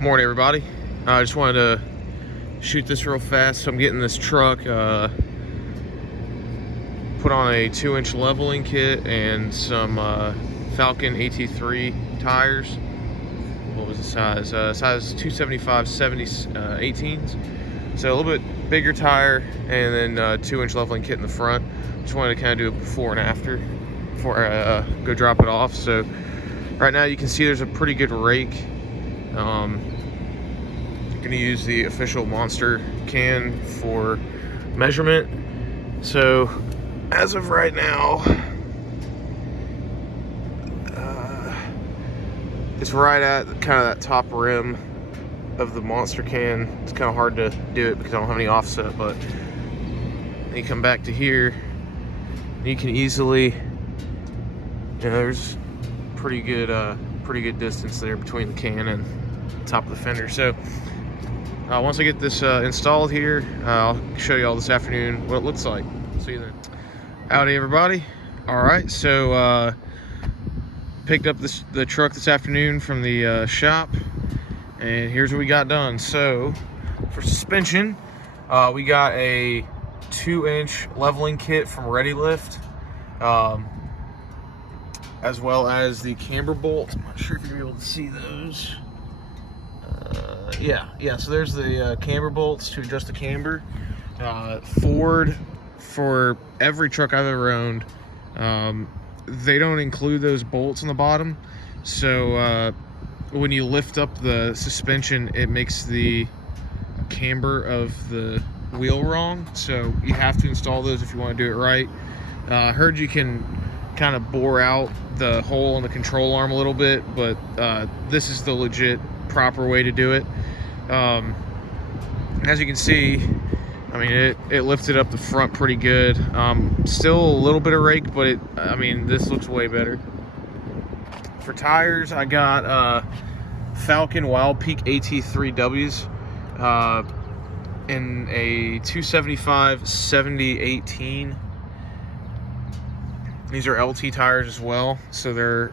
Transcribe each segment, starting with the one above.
Morning, everybody. I just wanted to shoot this real fast. So I'm getting this truck put on a 2-inch leveling kit and some Falken AT3 tires. What was the size? Size 275 70 18s. So a little bit bigger tire, and then 2-inch leveling kit in the front. Just wanted to kind of do a before and after before I go drop it off. So right now you can see there's a pretty good rake. I'm going to use the official Monster can for measurement. So as of right now, it's right at kind of that top rim of the Monster can. It's kind of hard to do it because I don't have any offset, but then you come back to here, and you can easily, there's pretty good distance there between the can and the top of the fender. So once I get this installed here, I'll show you all this afternoon what it looks like. See you then. Howdy, everybody. All right, so picked up the truck this afternoon from the shop, and here's what we got done. So for suspension, we got a 2-inch leveling kit from ReadyLift, as well as the camber bolt. I'm not sure if you're able to see those. Yeah, so there's the camber bolts to adjust the camber. Ford, for every truck I've ever owned, they don't include those bolts on the bottom. So when you lift up the suspension, it makes the camber of the wheel wrong. So you have to install those if you want to do it right. I heard you can kind of bore out the hole in the control arm a little bit, but this is the legit proper way to do it. As you can see, I mean, it lifted up the front pretty good. Still a little bit of rake, but this looks way better. For tires, I got Falken Wildpeak AT3Ws in a 275 70 18. These are LT tires as well, so they're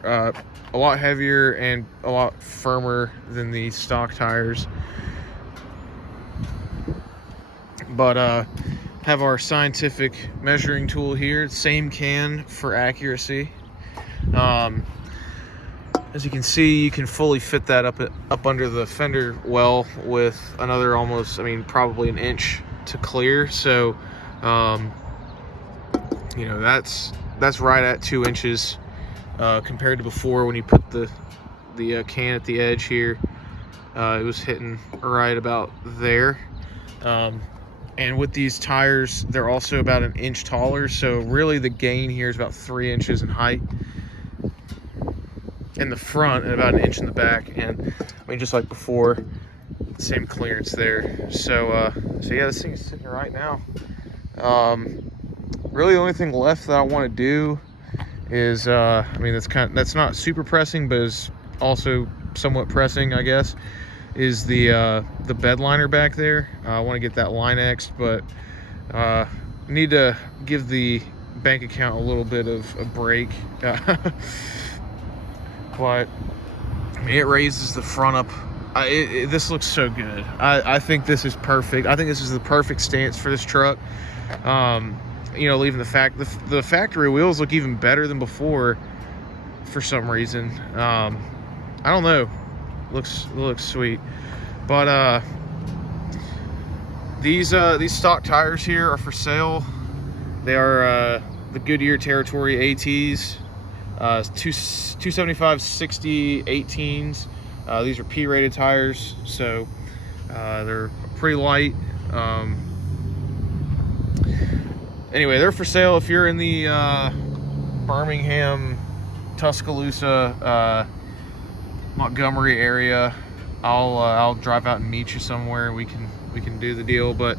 a lot heavier and a lot firmer than the stock tires. But have our scientific measuring tool here, same can for accuracy. As you can see, you can fully fit that up under the fender well with another almost, probably an inch to clear. So that's right at 2 inches compared to before when you put the can at the edge here. It was hitting right about there. And with these tires, they're also about an inch taller, so really the gain here is about 3 inches in height in the front and about an inch in the back. And just like before, same clearance there. So yeah, this thing's sitting right now. Really the only thing left that I want to do is that's not super pressing, but is also somewhat pressing, I guess, is the bed liner back there. I want to get that Line-X'd, but need to give the bank account a little bit of a break. But it raises the front up. This looks so good. I think this is perfect. I think this is the perfect stance for this truck. Leaving the factory wheels look even better than before for some reason. I don't know. Looks sweet. But these stock tires here are for sale. They are the Goodyear Territory ATs, 275 60 18s. These are P-rated tires, so they're pretty light. Anyway, they're for sale if you're in the Birmingham, Tuscaloosa, Montgomery area. I'll drive out and meet you somewhere. We can do the deal, but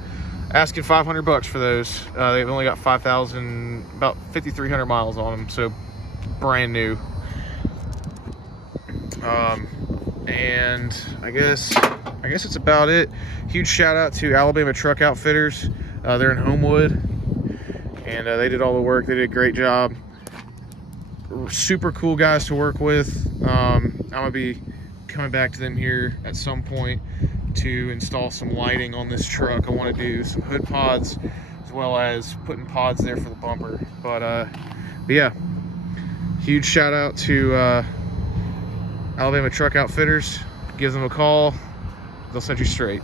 asking $500 for those. They've only got about 5,300 miles on them, so brand new. And I guess it's about it. Huge shout out to Alabama Truck Outfitters. They're in Homewood, and they did all the work. They did a great job. Super cool guys to work with. I'm gonna be coming back to them here at some point to install some lighting on this truck. I want to do some hood pods as well as putting pods there for the bumper. But yeah, huge shout out to Alabama Truck Outfitters. Give them a call, they'll set you straight.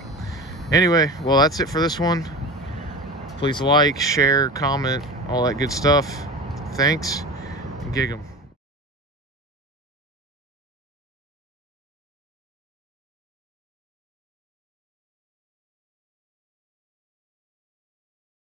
Anyway, well, that's it for this one. Please like, share, comment, all that good stuff. Thanks, and gig 'em.